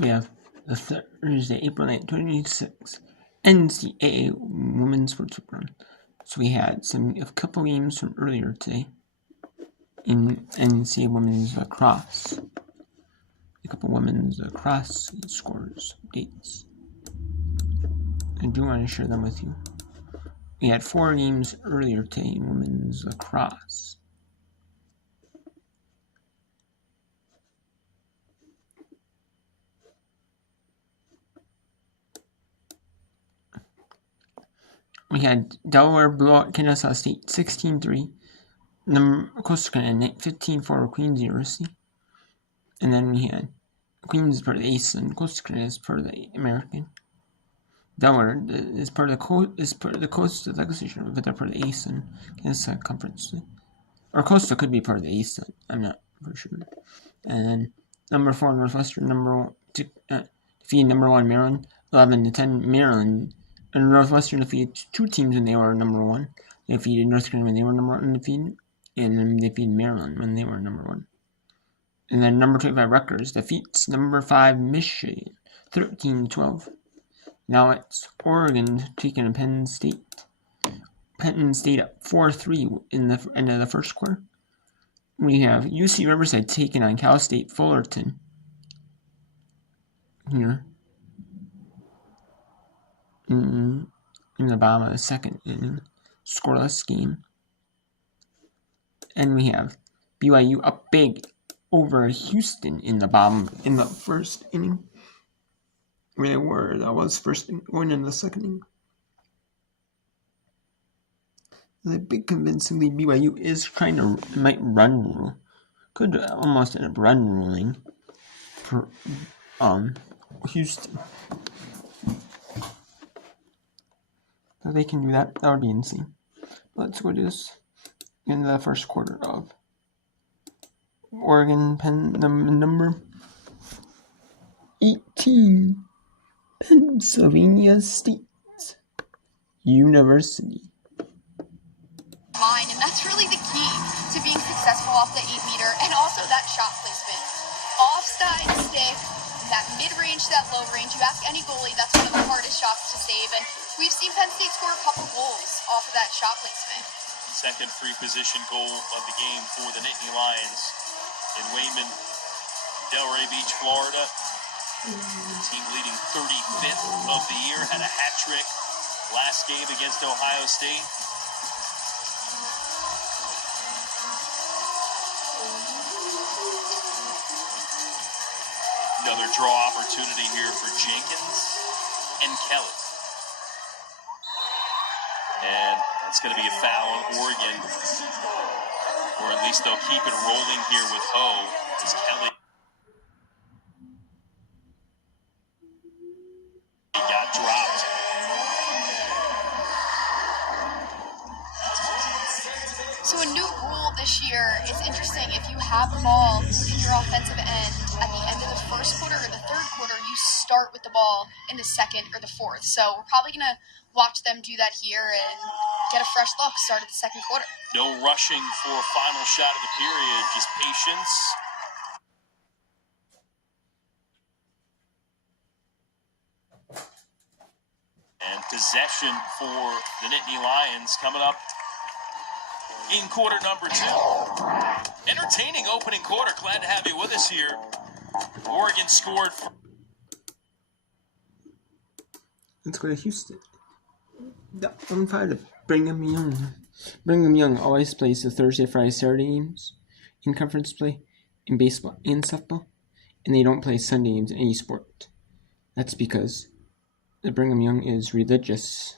we have the Thursday, April 9th, 2026 NCAA Women's Sports Run. So we had a couple games from earlier today in NCAA Women's Lacrosse. A couple women's lacrosse scores, dates. I do want to share them with you. We had 4 games earlier today in women's lacrosse. We had Delaware blow out Kennesaw State 16-3. Coastal Carolina 15-4 Queens University. And then we had Queens is part of the ASUN, Coastal Carolina is part of the American. Delaware is part of the Coastal Legislature, but they're part of the ASUN, Kennesaw Conference. Or Coastal could be part of the ASUN, I'm not for sure. And number 4 Northwestern, defeated number 1 Maryland, 11-10 Maryland. And Northwestern defeated 2 teams when they were number 1. They defeated North Carolina when they were number 1 defeated, and then they defeated Maryland when they were number 1. And then number 25 Rutgers defeats number 5 Michigan, 13-12. Now it's Oregon taking on Penn State. Penn State up 4-3 in the end of the first quarter. We have UC Riverside taking on Cal State Fullerton. Here. In the bottom of the second inning. Scoreless game. And we have BYU up big over Houston in the first inning. Where they were, that was first inning, going into the second inning. The big convincingly BYU is might run rule. Could almost end up run ruling for Houston. So they can do that. That would be insane. Let's go to this in the first quarter of Oregon Penn number 18 Pennsylvania State University. And that's really the key to being successful off the 8-meter and also that shot placement. Offside stick, that mid-range, that low range. You ask any goalie, that's one of the hardest shots to save. And we've seen Penn State score a couple goals off of that shot placement. Second free position goal of the game for the Nittany Lions in Wayman, Delray Beach, Florida. The team leading 35th of the year, had a hat trick last game against Ohio State. Another draw opportunity here for Jenkins and Kelly. And that's going to be a foul on Oregon. Or at least they'll keep it rolling here with Ho as Kelly got dropped. So a new rule this year is interesting. If you have the ball in your offensive end at the end of the first quarter or the third quarter, you start with the ball in the second or the fourth. So we're probably going to watch them do that here and get a fresh look start of the second quarter. No rushing for a final shot of the period, just patience. And possession for the Nittany Lions coming up in quarter number 2. Entertaining opening quarter. Glad to have you with us here. Oregon scored. Let's go to Houston. On 5 to Brigham Young. Brigham Young always plays the Thursday, Friday, Saturday games in conference play, in baseball and softball, and they don't play Sunday games in any sport. That's because the Brigham Young is religious.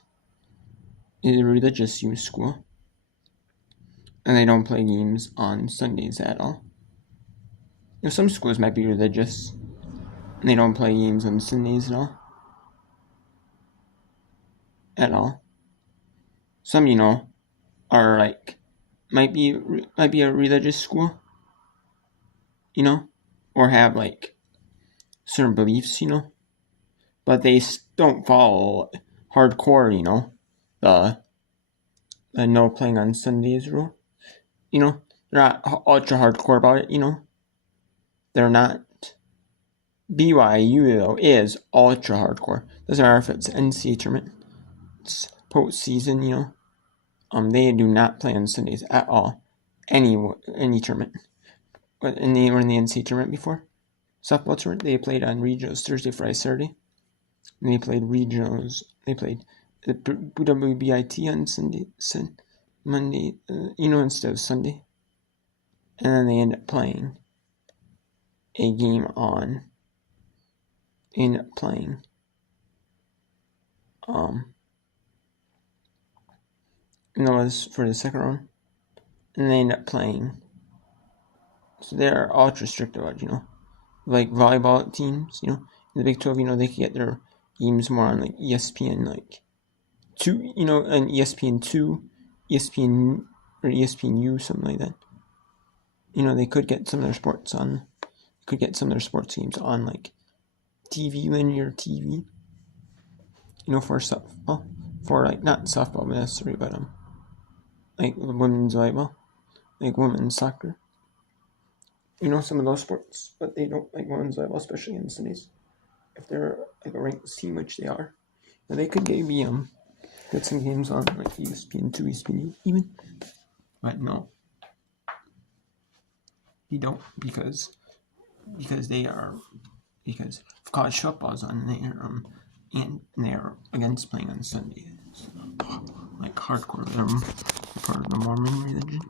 It's a religious youth school. And they don't play games on Sundays at all. You know, some schools might be religious, and they don't play games on Sundays at all. Some, are might be a religious school, or have certain beliefs, but they don't follow hardcore, the no playing on Sundays rule. They're not ultra hardcore about it, They're not BYU, though, is ultra hardcore. Doesn't matter if it's NCAA tournament, it's postseason, they do not play on Sundays at all. Any tournament. But in the NCAA tournament before, softball tournament, they played on regionals Thursday, Friday, Saturday. And they played regionals. They played the WBIT on Monday, instead of Sunday. And then they end up playing a game on. They end up playing and that was for the second round. And they end up playing. So they're ultra strict about, like volleyball teams, in the Big 12, they could get their games more on like ESPN, like 2, and ESPN2, ESPN or ESPNU, something like that. They could get some of their sports games on like TV, linear TV, for softball, for like not softball necessarily, but like women's volleyball, like women's soccer. Some of those sports, but they don't like women's volleyball, especially in Sundays. If they're like a ranked team, which they are, and they could maybe get some games on like ESPN2, ESPNU even, but no, they don't because college football is on there, and they're against playing on Sundays, like hardcore. They're part of the Mormon religion,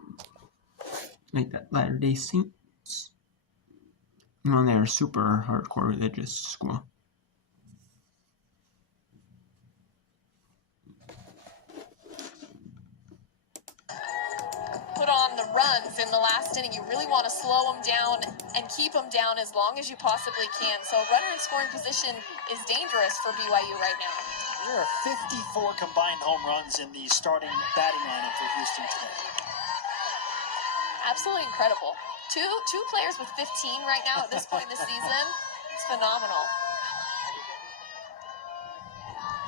like that Latter-day Saints. They're super hardcore religious school. Put on the runs in the last inning. You really want to slow them down and keep them down as long as you possibly can. So runner in scoring position is dangerous for BYU right now. There are 54 combined home runs in the starting batting lineup for Houston today. Absolutely incredible. Two players with 15 right now at this point in the season. It's phenomenal.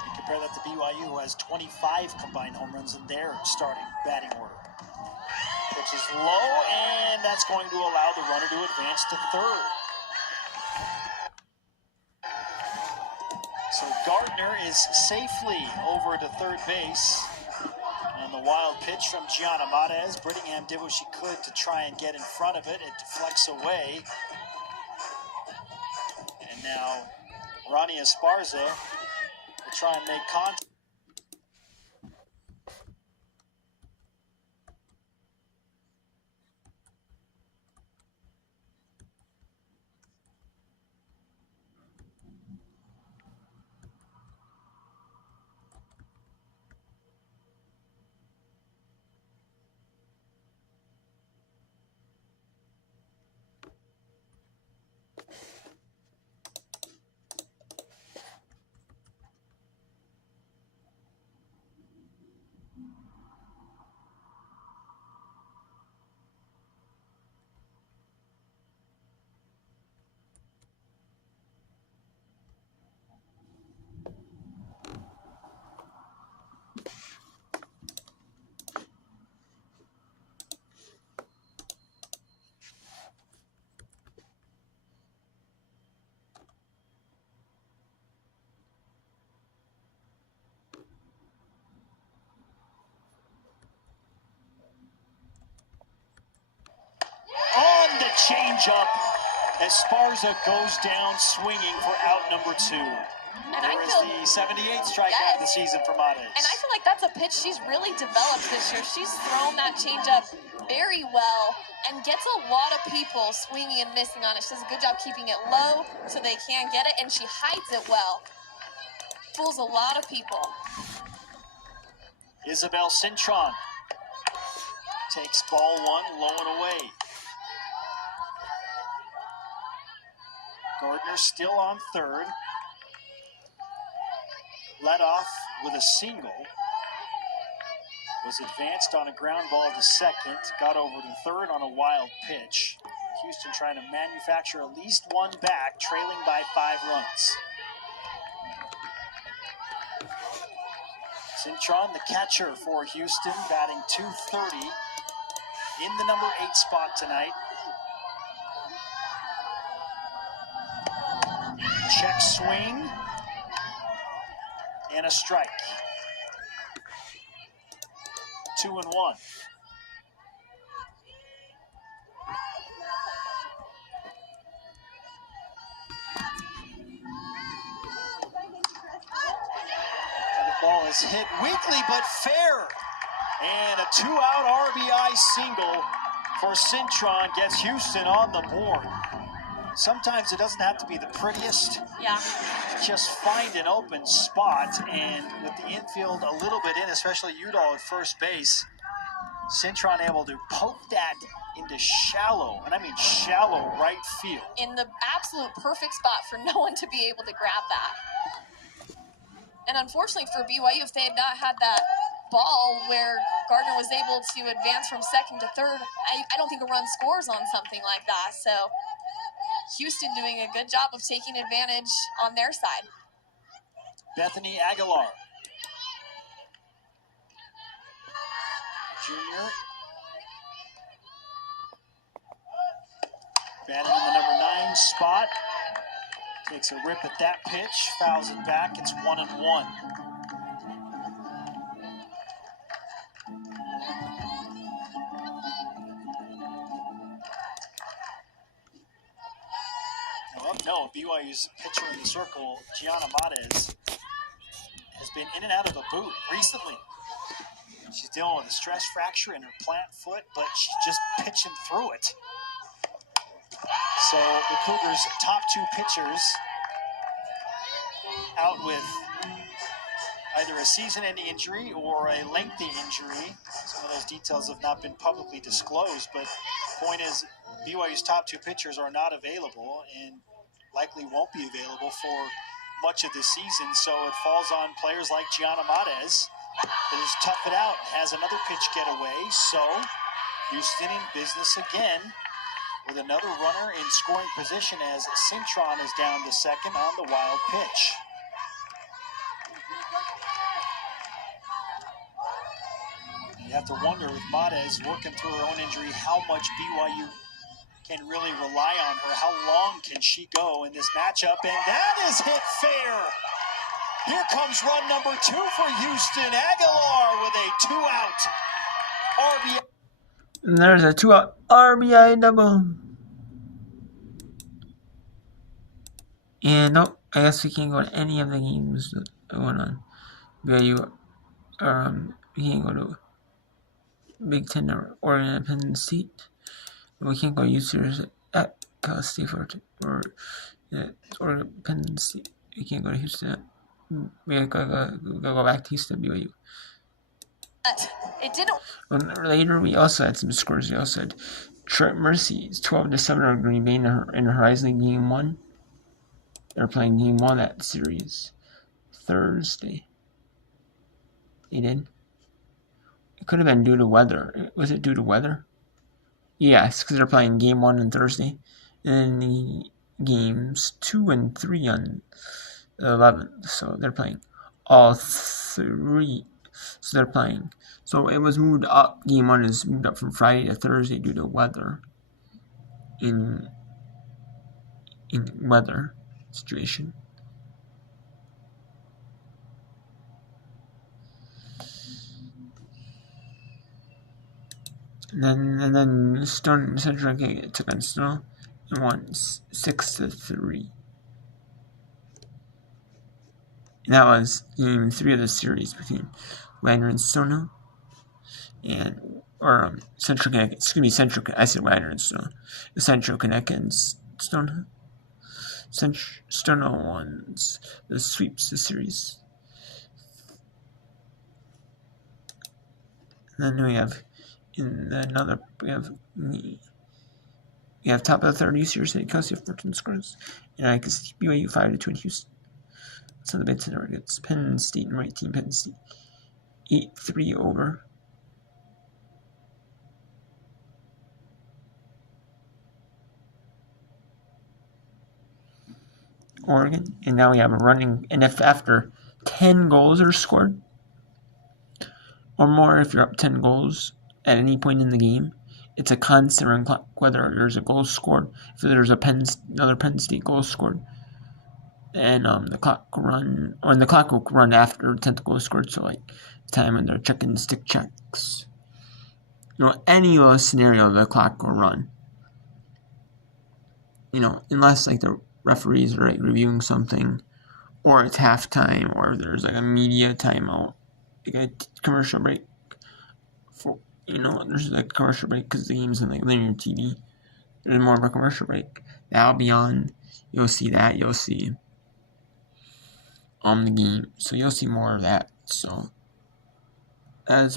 You compare that to BYU, who has 25 combined home runs in their starting batting order. Pitch is low, and that's going to allow the runner to advance to third. So Gardner is safely over to third base. And the wild pitch from Gianna Matez. Brittingham did what she could to try and get in front of it. It deflects away. And now Ronnie Esparza will try and make contact. On the changeup, Esparza goes down swinging for out number 2. There is the 78th strikeout of the season for Matez. And I feel like that's a pitch she's really developed this year. She's thrown that changeup very well and gets a lot of people swinging and missing on it. She does a good job keeping it low so they can't get it, and she hides it well. Fools a lot of people. Isabel Cintron takes ball 1, low and away. Gardner still on third. Led off with a single. Was advanced on a ground ball to second. Got over to third on a wild pitch. Houston trying to manufacture at least one back, trailing by 5 runs. Cintron, the catcher for Houston, batting .230 in the number 8 spot tonight. check swing, and a strike. 2-1. Ball is hit weakly but fair. And a 2-out RBI single for Cintron gets Houston on the board. Sometimes it doesn't have to be the prettiest. Yeah. Just find an open spot, and with the infield a little bit in, especially Udall at first base, Cintron able to poke that into shallow, and I mean shallow right field. In the absolute perfect spot for no one to be able to grab that. And unfortunately for BYU, if they had not had that ball where Gardner was able to advance from second to third, I don't think a run scores on something like that. So Houston doing a good job of taking advantage on their side. Bethany Aguilar, junior, batting in the number 9 spot. Takes a rip at that pitch, fouls it back. It's 1-1. No, BYU's pitcher in the circle, Gianna Matez, has been in and out of a boot recently. She's dealing with a stress fracture in her plant foot, but she's just pitching through it. So the Cougars' top 2 pitchers out with either a season-ending injury or a lengthy injury. Some of those details have not been publicly disclosed, but the point is BYU's top 2 pitchers are not available and likely won't be available for much of the season, so it falls on players like Gianna Matez that is tough it out, has another pitch get away, so Houston in business again with another runner in scoring position as Cintron is down to second on the wild pitch. You have to wonder with Matez working through her own injury how much BYU can really rely on her. How long can she go in this matchup? And that is hit fair. Here comes run number 2 for Houston. Aguilar with a 2-out RBI. And there's a 2-out RBI double. And nope, I guess we can't go to any of the games that are going on. BYU, we can't go to Big Ten or Oregon and Penn State. We can't go to UC at Cal State or Penn State. We can't go to Houston. We gotta go back to Houston, BYU. It didn't. Later, we also had some scores. We also had Trent Mercy's 12-7 over Green Bay in the Horizon League Game 1. They're playing Game 1 at series Thursday. They did. It could have been due to weather. Was it due to weather? Yes, because they're playing Game 1 on Thursday. And then the games 2 and 3 on the 11th. So they're playing all 3. So they're playing. So it was moved up. Game 1 is moved up from Friday to Thursday due to weather. In weather situation. And then Stone Central took on Snow and won 6-3. And that was game 3 of the series between Wagner and Stono, Central Connecticut. Excuse me, I said Wagner and Stono. Central Connecticut and Stono. Stono won the sweeps the series. And then we have we have top of the third UC State Kelsey 14 scores, and I can see BYU 5-2 in Houston. So the Big Ten gets Penn State and right team Penn State 8-3 over. Oregon, and now we have a running, and if after 10 goals are scored or more, if you're up 10 goals at any point in the game, it's a constant run clock, whether there's a goal scored, if there's another Penn State goal scored, and the clock will run, or the clock will run after 10th goal scored, so like time when they're checking stick checks. Any scenario, the clock will run. Unless like the referees are like reviewing something, or it's halftime, or there's like a media timeout, like a commercial break. There's like a commercial break because the game's in like linear TV. There's more of a commercial break. That'll be on. You'll see that. You'll see the game. So you'll see more of that. So that's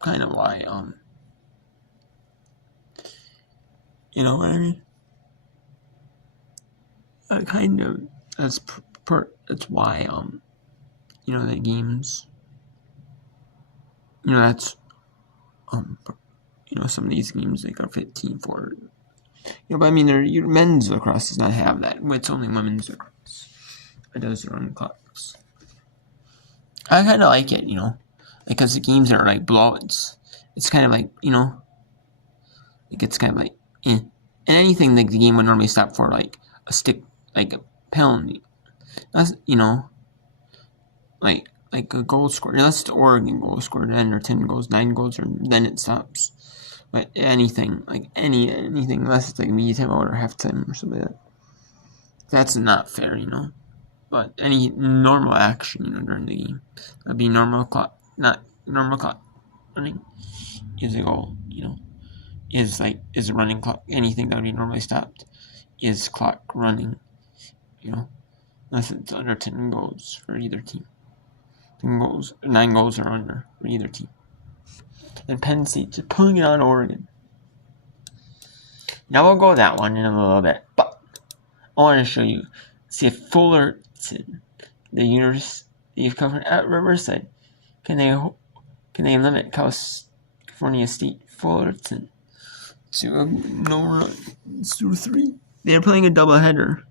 kind of why you know what I mean. That's why the games. That's some of these games like are 15 for. But I mean, your men's lacrosse does not have that. It's only women's lacrosse. It does their own clocks. I kind of like it, because the games are like blowouts. It's kind of like, it's kind of like, And anything like the game would normally stop for like a stick, like a penalty. That's, like a goal scored. Unless it's Oregon goal scored, 10 or 10 goals, 9 goals, or then it stops. But anything, like anything, unless it's like media timeout or halftime or something like that. That's not fair, But any normal action, during the game, that'd be normal clock, not normal clock running, is a goal, is a running clock. Anything that would be normally stopped is clock running, unless it's under 10 goals for either team. 9 goals or under for either team. And Penn State just pulling it on Oregon. Now we'll go that one in a little bit, but I want to show you. See if Fullerton, the University of California at Riverside, can they limit California State Fullerton to no runs through 3? They're playing a doubleheader.